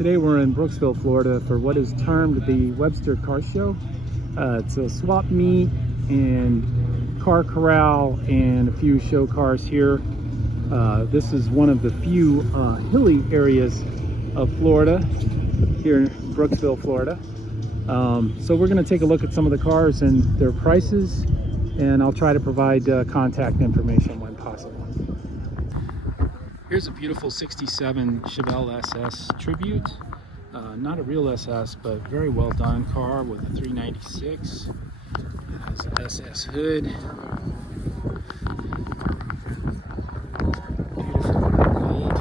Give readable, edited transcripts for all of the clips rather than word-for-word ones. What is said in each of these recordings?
Today we're in Brooksville, Florida for what is termed the Webster car show. It's a swap meet and car corral and a few show cars here. This is one of the few hilly areas of Florida, here in Brooksville, Florida. So we're going to take a look at some of the cars and their prices, and I'll try to provide contact information when possible. Here's a beautiful 67 Chevelle SS Tribute. Not a real SS, but very well done car with a 396. It has an SS hood. Beautiful gold.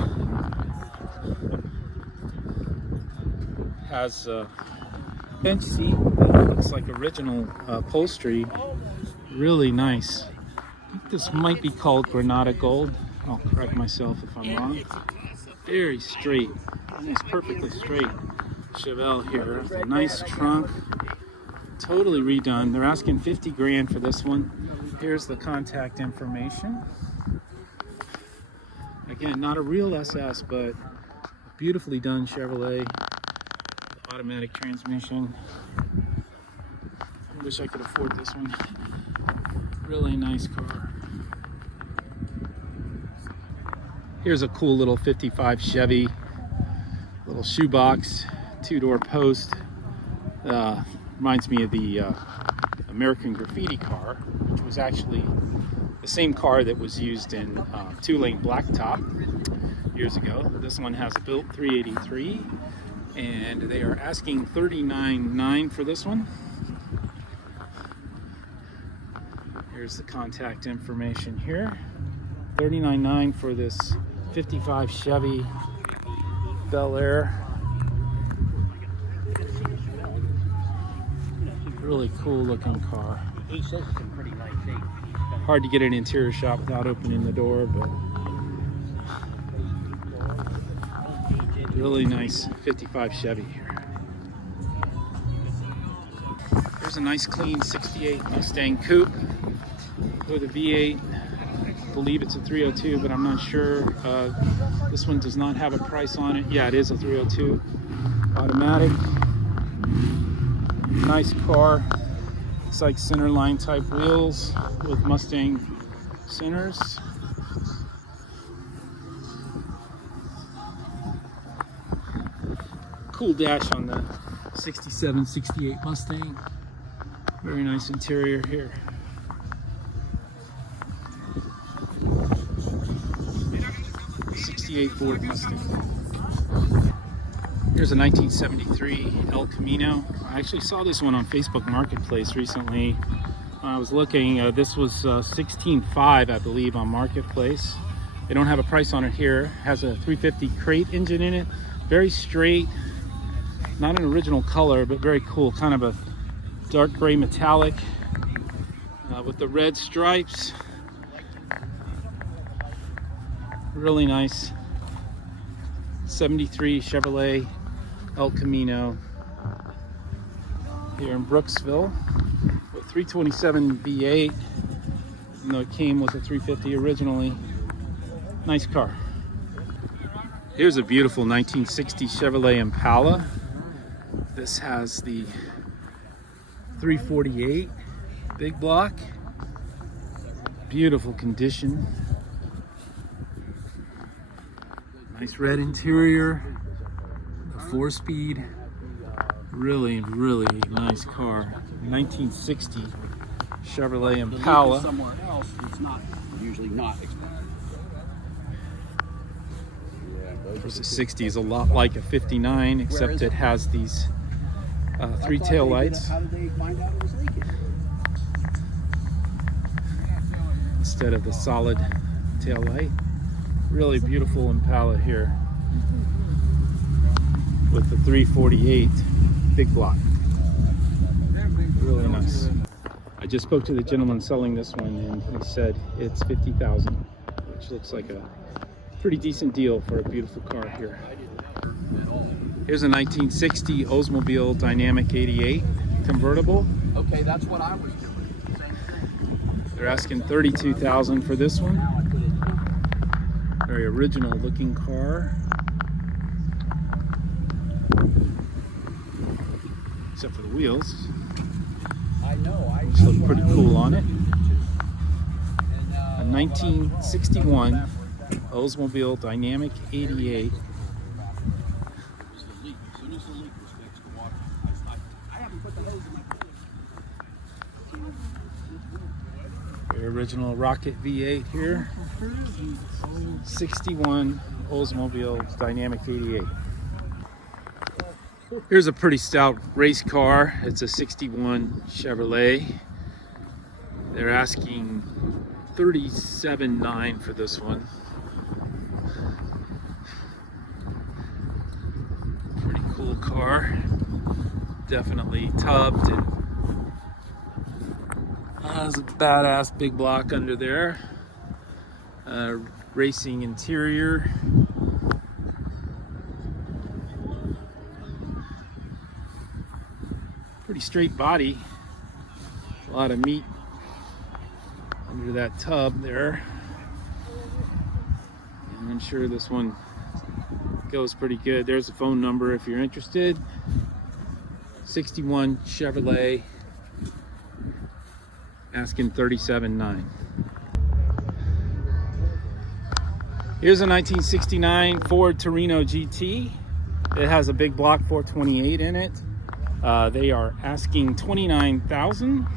Has a bench seat that looks like original upholstery. Really nice. I think this might be called Granada Gold. I'll correct myself if I'm wrong. Very straight, almost perfectly straight Chevelle here. A nice trunk, totally redone. They're asking 50 grand for this one. Here's the contact information. Again, not a real SS, but a beautifully done Chevrolet. Automatic transmission. I wish I could afford this one. Really nice car. Here's a cool little 55 Chevy, little shoebox, two-door post. Reminds me of the American Graffiti car, which was actually the same car that was used in two-lane blacktop years ago. This one has a built 383, and they are asking $39,900 for this one. Here's the contact information here. $39,900 for this 55 Chevy Bel Air. Really cool looking car. He says it's in pretty nice shape. Hard to get an interior shot without opening the door, but really nice 55 Chevy here. There's a nice clean 68 Mustang Coupe with a V8. I believe it's a 302, but I'm not sure. This one does not have a price on it. Yeah, it is a 302 automatic. Nice car. It's like center line type wheels with Mustang centers. Cool dash on the 67, 68 Mustang. Very nice interior here. Ford Mustang. Here's a 1973 El Camino. I actually saw this one on Facebook Marketplace recently. I was looking, this was $16,500 I believe on Marketplace. They don't have a price on it here. It has a 350 crate engine in it. Very straight, not an original color, but very cool. Kind of a dark gray metallic with the red stripes. Really nice 73 Chevrolet El Camino here in Brooksville with 327 V8, even though it came with a 350 originally. Nice car. Here's a beautiful 1960 Chevrolet Impala. This has the 348 big block. Beautiful condition. Nice red interior, a 4-speed, really nice car. 1960 Chevrolet Impala. Somewhere else, it's not usually not expensive. There's a 60 is a lot like a 59, except it has these 3 tail lights. How did they find out it was leaking? Instead of the solid tail light. Really beautiful Impala here with the 348 big block. Really nice. I just spoke to the gentleman selling this one, and he said it's $50,000, which looks like a pretty decent deal for a beautiful car here. Here's a 1960 Oldsmobile Dynamic 88 convertible. Okay, that's what I was doing. They're asking $32,000 for this one. Very original looking car. except for the wheels, I know. which look pretty cool on it. A 1961 Oldsmobile Dynamic 88. The original Rocket V8 here. 61 Oldsmobile Dynamic 88. Here's a pretty stout race car. It's a 61 Chevrolet. They're asking $37,900 for this one. Pretty cool car. Definitely tubbed and has a badass big block under there. Racing interior. Pretty straight body. A lot of meat under that tub there. And I'm sure this one goes pretty good. There's a phone number if you're interested. 61 Chevrolet, asking $37,900. Here's a 1969 Ford Torino GT. It has a big block 428 in it. They are asking $29,000.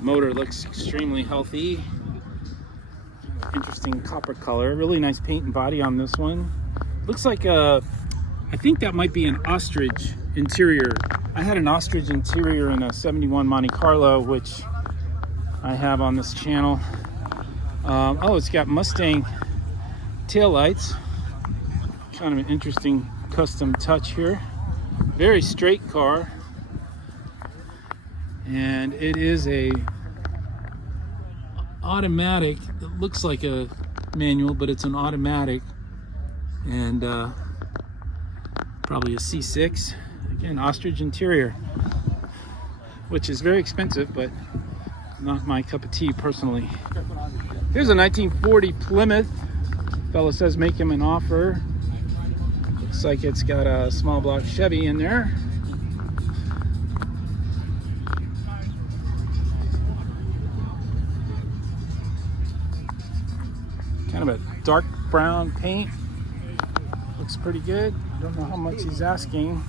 Motor looks extremely healthy. Interesting copper color. Really nice paint and body on this one. Looks like I think that might be an ostrich interior. I had an ostrich interior in a 71 Monte Carlo, which I have on this channel. Oh, it's got Mustang taillights. Kind of an interesting custom touch here. Very straight car. And it is a automatic. It looks like a manual, but it's an automatic. And probably a C6. Again, ostrich interior, which is very expensive, but not my cup of tea personally. Here's a 1940 Plymouth. Fella says make him an offer. Looks like it's got a small block Chevy in there. Kind of a dark brown paint. Looks pretty good. Don't know how much he's asking.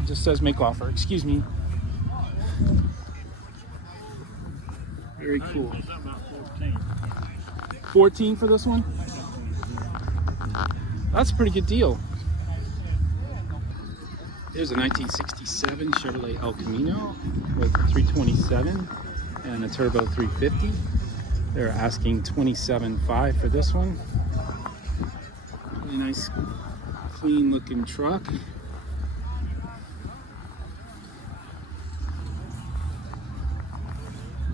It just says make offer. Excuse me. Very cool. 14 for this one? That's a pretty good deal. Here's a 1967 Chevrolet El Camino with 327 and a turbo 350. They're asking $27,500 for this one. Really nice, clean looking truck.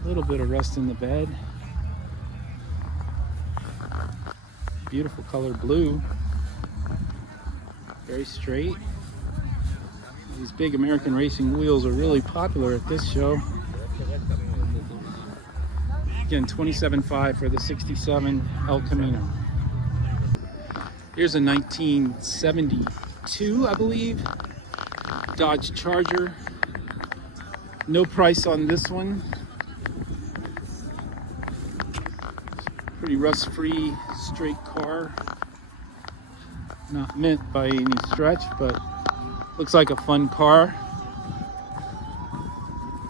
A little bit of rust in the bed. Beautiful color blue. Very straight. These big American racing wheels are really popular at this show. Again, $27,500 for the 67 El Camino. Here's a 1972, I believe, Dodge Charger. No price on this one. Pretty rust-free, straight car. Not mint by any stretch, but looks like a fun car.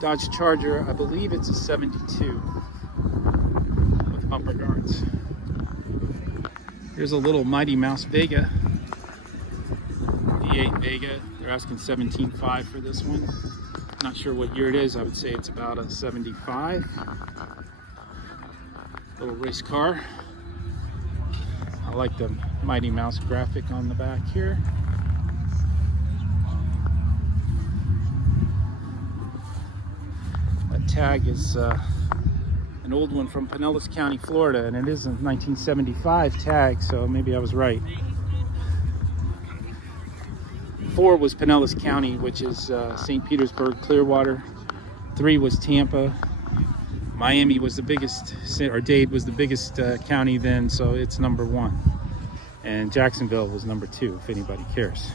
Dodge Charger, I believe it's a 72 with bumper guards. Here's a little Mighty Mouse Vega, V8 Vega. They're asking $17,500 for this one. Not sure what year it is. I would say it's about a 75. Little race car. I like the Mighty Mouse graphic on the back here. That tag is an old one from Pinellas County, Florida, and it is a 1975 tag, so maybe I was right. 4 was Pinellas County, which is St. Petersburg, Clearwater. 3 was Tampa. Miami was the biggest, or Dade was the biggest county then, so it's number 1. And Jacksonville was number 2, if anybody cares.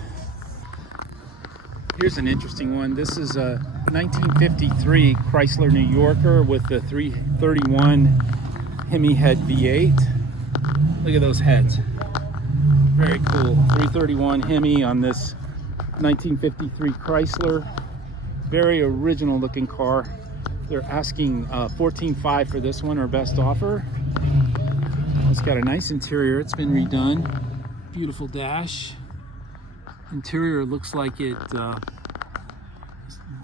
Here's an interesting one. This is a 1953 Chrysler New Yorker with the 331 Hemi head V8. Look at those heads. Very cool. 331 Hemi on this 1953 Chrysler. Very original looking car. They're asking $14,500 for this one, or best offer. It's got a nice interior. It's been redone. Beautiful dash. Interior looks like it's done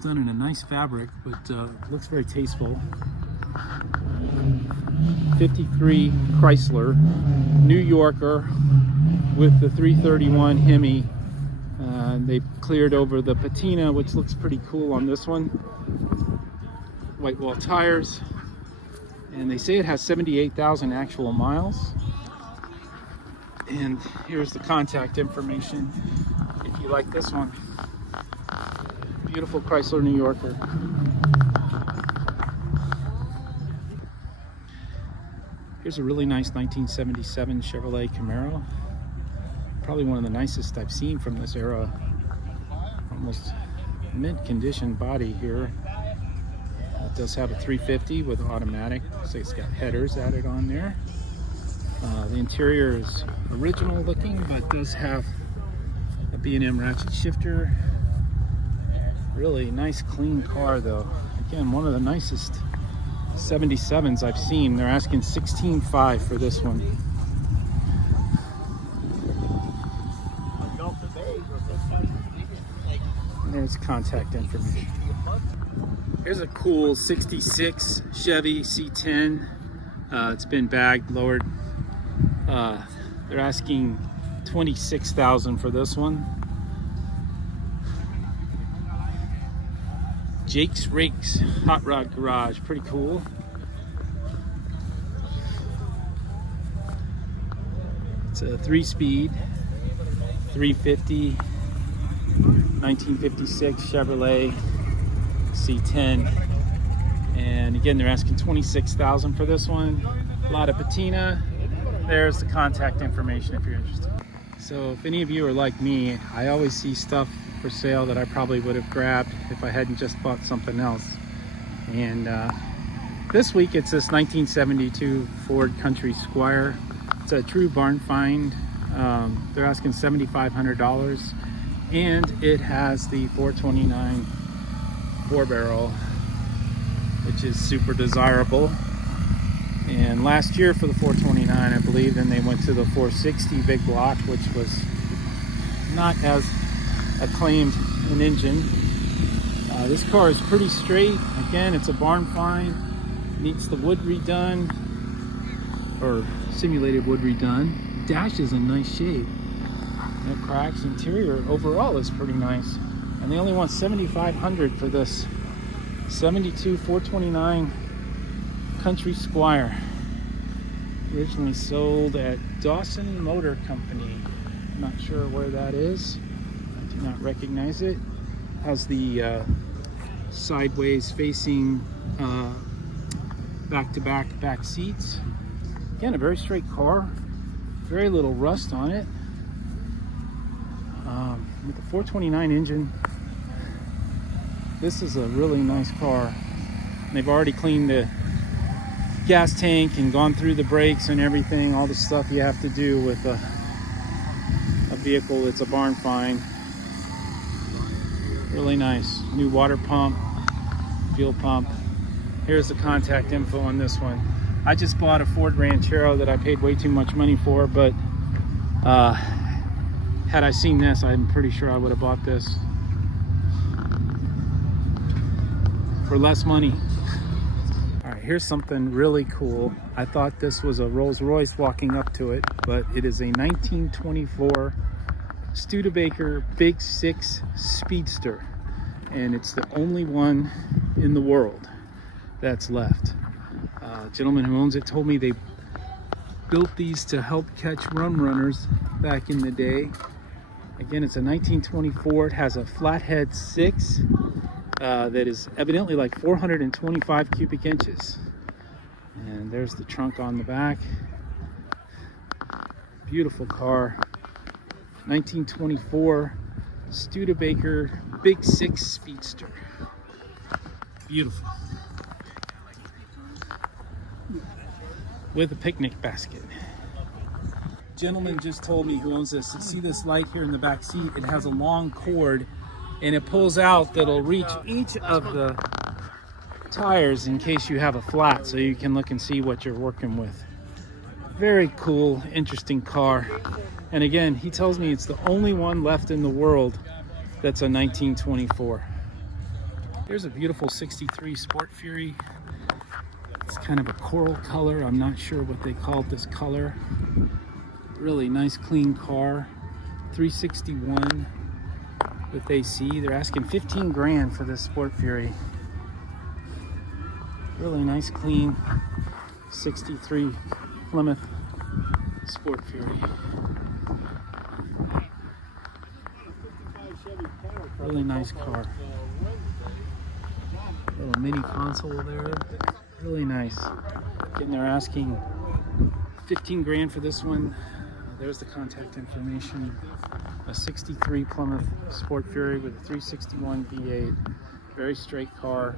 in a nice fabric, but looks very tasteful. 53 Chrysler New Yorker with the 331 Hemi. They've cleared over the patina, which looks pretty cool on this one. White wall tires, and they say it has 78,000 actual miles. And here's the contact information if you like this one. Beautiful Chrysler New Yorker. Here's a really nice 1977 Chevrolet Camaro. Probably one of the nicest I've seen from this era. Almost mint condition body here. It does have a 350 with automatic, so it's got headers added on there. The interior is original looking, but does have a B&M ratchet shifter. Really nice, clean car though. Again, one of the nicest 77s I've seen. They're asking $16,500 for this one. And there's contact information. Here's a cool 66 Chevy C10. It's been bagged, lowered. They're asking $26,000 for this one. Jake's Rakes Hot Rod Garage, pretty cool. It's a 3-speed, 350, 1956 Chevrolet C10. And again, they're asking $26,000 for this one. A lot of patina. There's the contact information if you're interested. So if any of you are like me, I always see stuff for sale that I probably would have grabbed if I hadn't just bought something else. And this week it's this 1972 Ford Country Squire. It's a true barn find. They're asking $7,500, and it has the 429 4-barrel, which is super desirable. And last year for the 429, I believe, then they went to the 460 big block, which was not as acclaimed an engine. This car is pretty straight. Again, it's a barn find. Needs the wood redone, or simulated wood redone. Dash is in nice shape. No cracks. Interior overall is pretty nice. And they only want $7,500 for this 72 429 Country Squire. Originally sold at Dawson Motor Company. I'm not sure where that is. I do not recognize it. Has the sideways facing back-to-back back seats. Again, a very straight car. Very little rust on it. With the 429 engine, this is a really nice car. They've already cleaned the gas tank and gone through the brakes and everything, all the stuff you have to do with a vehicle that's a barn find. Really nice. New water pump, fuel pump. Here's the contact info on this one. I just bought a Ford Ranchero that I paid way too much money for, but had I seen this, I'm pretty sure I would have bought this for less money. All right, here's something really cool. I thought this was a Rolls Royce walking up to it, but it is a 1924 Studebaker Big 6 Speedster, and it's the only one in the world that's left. A gentleman who owns it told me they built these to help catch rum runners back in the day. Again, it's a 1924. It has a flathead 6 that is evidently like 425 cubic inches. And there's the trunk on the back. Beautiful car. 1924. Studebaker Big 6 Speedster. Beautiful. With a picnic basket. Gentleman just told me who owns this. You see this light here in the back seat? It has a long cord and it pulls out that'll reach each of the tires in case you have a flat, so you can look and see what you're working with. Very cool, interesting car. And again, he tells me it's the only one left in the world that's a 1924. Here's a beautiful 63 Sport Fury. It's kind of a coral color. I'm not sure what they called this color. Really nice, clean car. 361 with AC. They're asking 15 grand for this Sport Fury. Really nice, clean 63 Plymouth Sport Fury. Really nice car. Little mini console there. Really nice. Again, they're asking 15 grand for this one. There's the contact information. A 63 Plymouth Sport Fury with a 361 V8. Very straight car.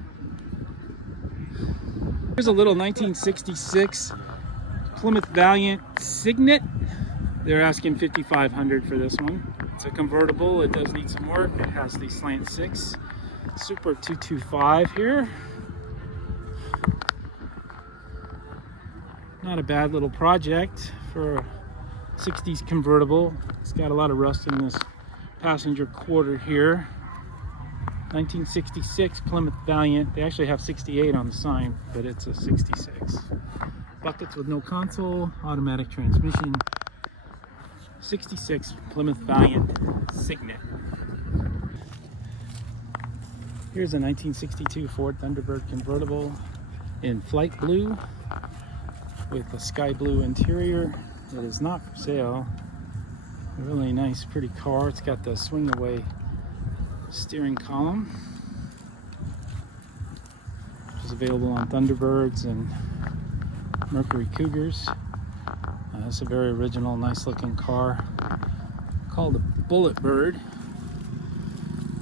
Here's a little 1966 Plymouth Valiant Signet. They're asking $5,500 for this one. It's a convertible. It does need some work. It has the slant 6 Super 225 here. Not a bad little project for a 60s convertible. It's got a lot of rust in this passenger quarter here. 1966 Plymouth Valiant. They actually have 68 on the sign, but it's a 66. Buckets with no console, automatic transmission. 66 Plymouth Valiant Signet. Here's a 1962 Ford Thunderbird convertible in flight blue with a sky blue interior. It is not for sale. A really nice, pretty car. It's got the swing away steering column, which is available on Thunderbirds and Mercury Cougars. It's a very original, nice looking car called a Bullet Bird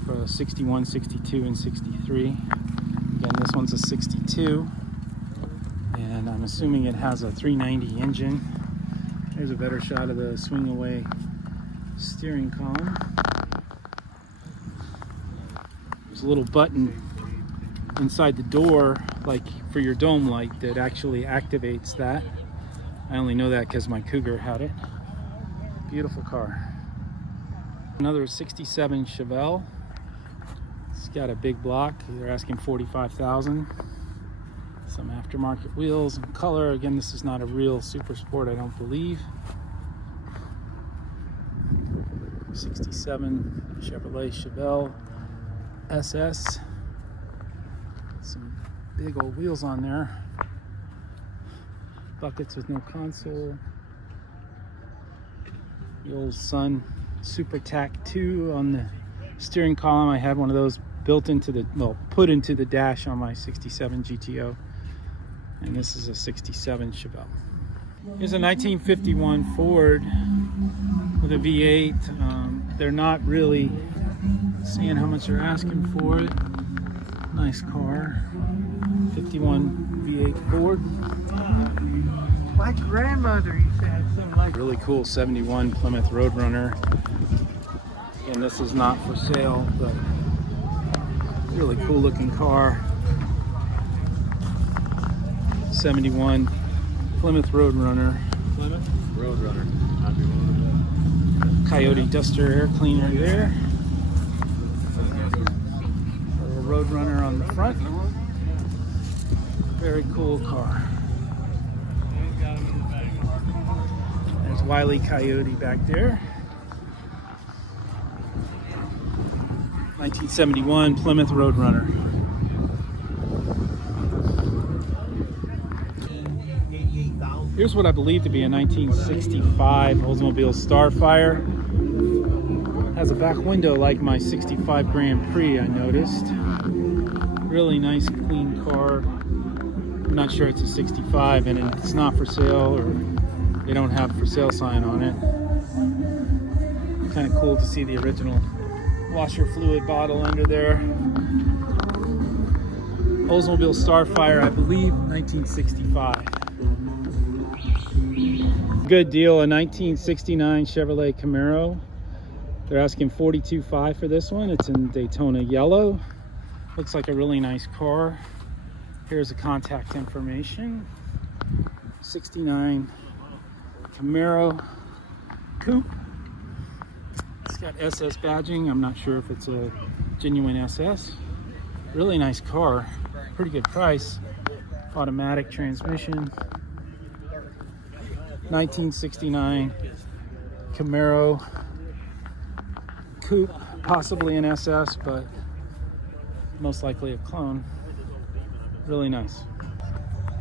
for the 61, 62, and 63. Again, this one's a 62, and I'm assuming it has a 390 engine. Here's a better shot of the swing away steering column. There's a little button inside the door, like for your dome light, that actually activates that. I only know that because my Cougar had it. Beautiful car. Another 67 Chevelle. It's got a big block. They're asking $45,000. Some aftermarket wheels and color. Again, this is not a real super sport, I don't believe. 67 Chevrolet Chevelle SS. Some big old wheels on there. Buckets with no console. The old Sun Super Tac 2 on the steering column. I had one of those built into the, well, put into the dash on my 67 GTO. And this is a 67 Chevelle. Here's a 1951 Ford with a V8. They're not really seeing how much they're asking for it. Nice car. 51 V8 Ford. My grandmother used to have something like Really cool 71 Plymouth Roadrunner. And this is not for sale, but really cool looking car. 71 Plymouth Roadrunner. Plymouth Roadrunner. Coyote Duster air cleaner there. A little Roadrunner on the front. Very cool car. There's Wile E. Coyote back there. 1971 Plymouth Roadrunner. Here's what I believe to be a 1965 Oldsmobile Starfire. Has a back window like my 65 Grand Prix, I noticed. Really nice, clean car. I'm not sure it's a 65, and it's not for sale, or they don't have for sale sign on it. Kind of cool to see the original washer fluid bottle under there. Oldsmobile Starfire, I believe 1965. Good deal, a 1969 Chevrolet Camaro. They're asking $42,500 for this one. It's in Daytona yellow. Looks like a really nice car. Here's the contact information. 69 Camaro Coupe. It's got SS badging. I'm not sure if it's a genuine SS. Really nice car. Pretty good price. Automatic transmission. 1969 Camaro Coupe, possibly an SS, but most likely a clone. Really nice.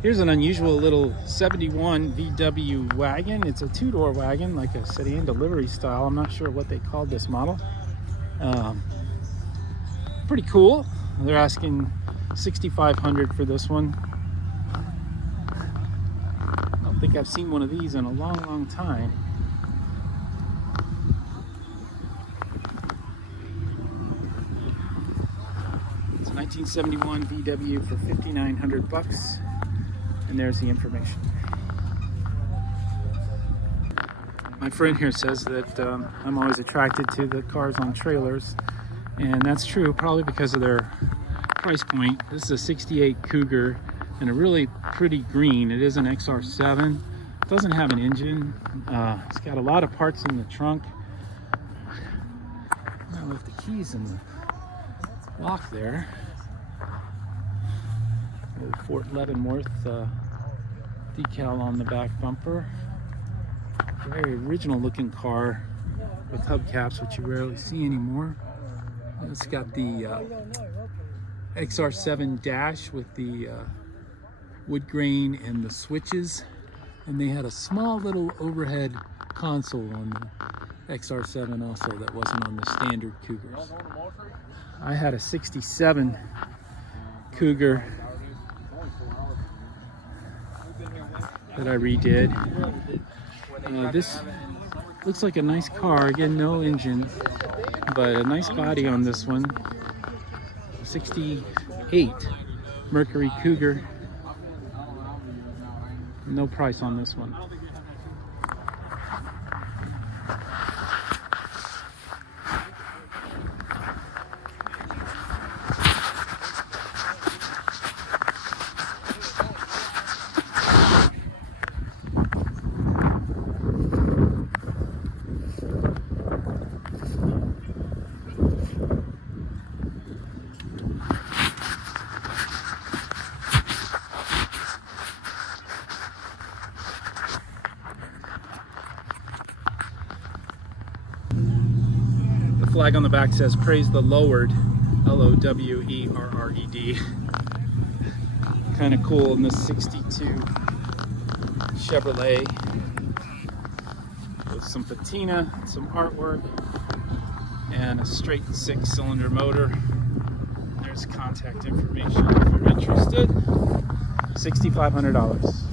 Here's an unusual little 71 VW wagon. It's a two-door wagon, like a sedan delivery style. I'm not sure what they called this model. Pretty cool. They're asking $6,500 for this one. I don't think I've seen one of these in a long time. It's a 1971 VW for $5,900, and there's the information. My friend here says that I'm always attracted to the cars on trailers, and that's true, probably because of their price point. This is a 68 Cougar and a really pretty green. It is an XR7. It doesn't have an engine. It's got a lot of parts in the trunk. I left the keys in the lock there. Old Fort Leavenworth decal on the back bumper. Very original looking car with hubcaps, which you rarely see anymore. It's got the XR7 dash with the wood grain and the switches, and they had a small little overhead console on the XR7 also that wasn't on the standard Cougars. I had a 67 Cougar that I redid. This looks like a nice car. Again, no engine, but a nice body on this one. 68 Mercury Cougar. No price on this one. Flag on the back says praise the Lord, L-O-W-E-R-R-E-D. Kind of cool in this 62 Chevrolet with some patina, some artwork, and a straight 6-cylinder motor. There's contact information if you're interested. $6,500.